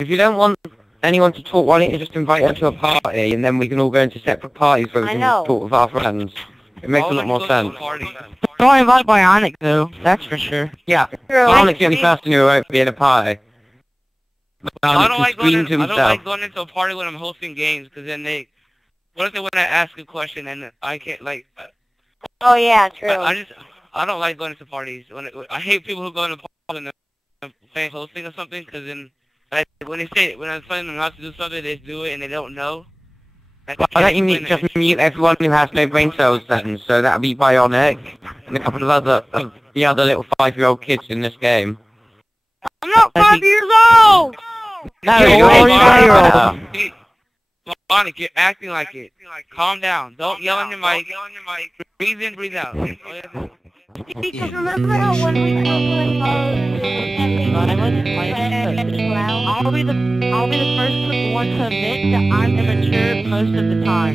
If you don't want anyone to talk, why don't you just invite her to a party, and then we can all go into separate parties where we can talk with our friends. It makes a lot more sense. Don't invite Bionic though, that's for sure. Yeah, Bionic's the only person who won't be in a party. I don't like going into a party when I'm hosting games, because then what if they when I ask a question and I can't, like... Oh yeah, true. I don't like going into parties. I hate people who go into parties when they're playing hosting or something, because then, like, when I'm telling them not to do something, they do it and they don't know. Why don't you just mute everyone who has no brain cells then? So that'll be Bionic, and a couple of the other little 5-year-old kids in this game. I'm not 5 years old! No, you're 5-year-old. Bionic, you're acting like it. Calm down. Don't yell on your mic. Breathe in, breathe out. Because remember how when we were playing I'll be the first one to admit that I'm immature most of the time.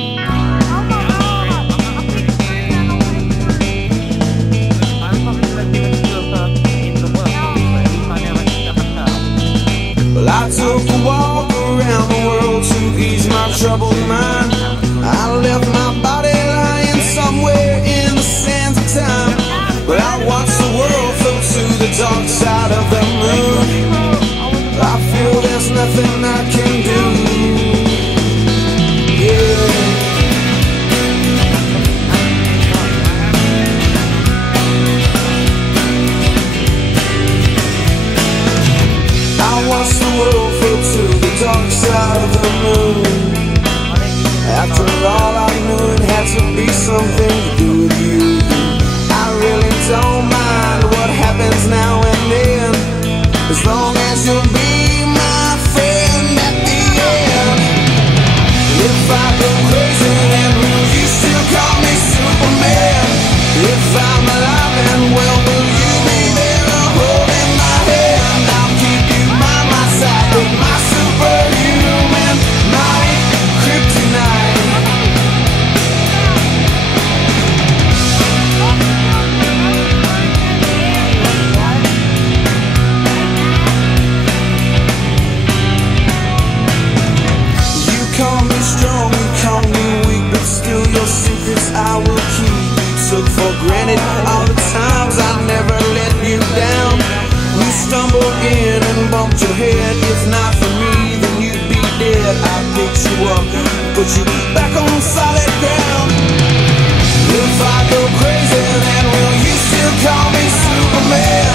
Well, I took a walk around the world to ease my troubled mind. I left my body lying somewhere in the sands of time. But I watched the world float to the dark side of the moon. I feel there's nothing I can do. Yeah. I watched the world float to the dark side of the moon. After all, I knew it had to be something to do with you. I really don't mind what happens now and then, as long as you'll be my friend at the end. If I go crazy, then will you still call me Superman? If I'm alive and well, will you be there holding my hand? I'll keep you by my side with my superhuman might, kryptonite. Strong, you call me weak, but still your secrets I will keep. You took for granted all the times I never let you down. You stumbled in and bumped your head. If not for me, then you'd be dead. I picked you up, put you back on solid ground. If I go crazy, then will you still call me Superman?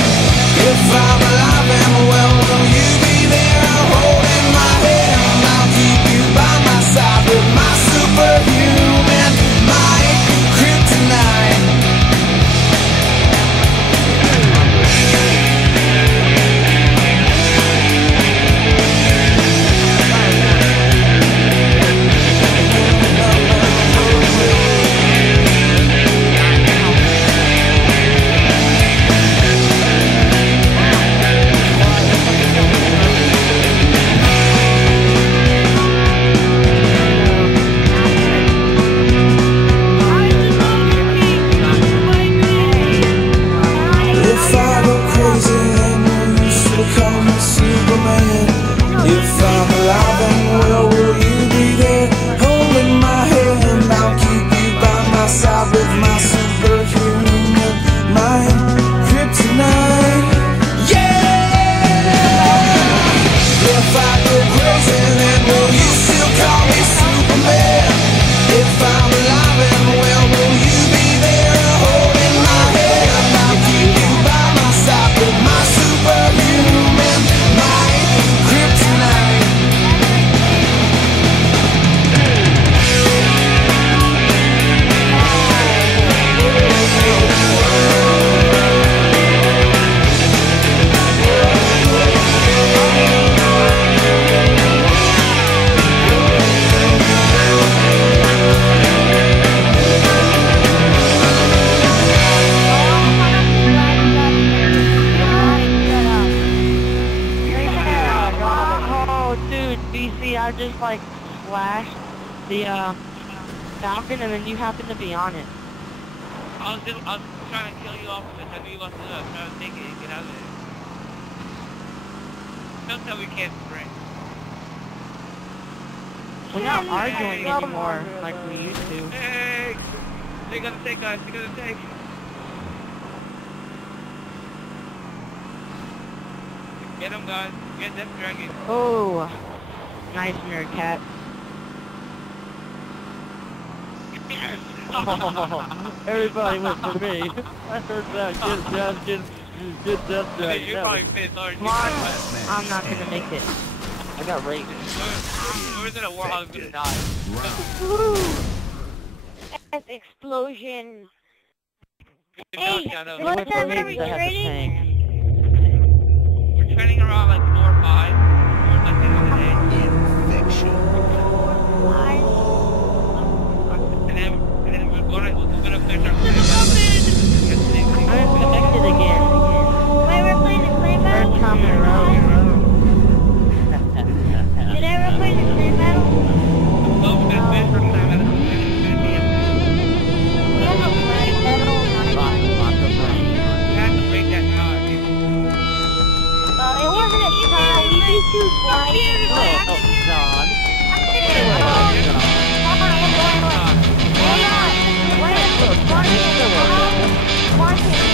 If I'm alive and well, will you be there holding my hand? I'll keep you by my side with my superhuman might, kryptonite. I just like flashed the Falcon and then you happened to be on it. I was trying to kill you off with the heavy was trying to take it and get out of there. Don't tell me we can't sprint. We're not arguing anymore like we used to. Hey! They're gonna take us, they're gonna take. Get them, guys. Get Death Dragon. Oh, nice nerd cat. Everybody went for me. I heard that. Get Death Dragon. You're probably pissed, aren't you? Come on. I'm not gonna make it. I got raped. Whoever's in a Warhog's gonna die. Explosion. Hey, what time are we training? We're training around like 4 or 5. Towards like the end of the day. And then we're gonna finish our I'm infected again. Wait, we're playing the clay battle? Third time in a row. Did I ever play the clay battle? No, we're gonna finish our time at We have a clay battle. We have to break that car. Well, it wasn't a tie. We did two flies. Oh, God. Hold on. Wait, Martin.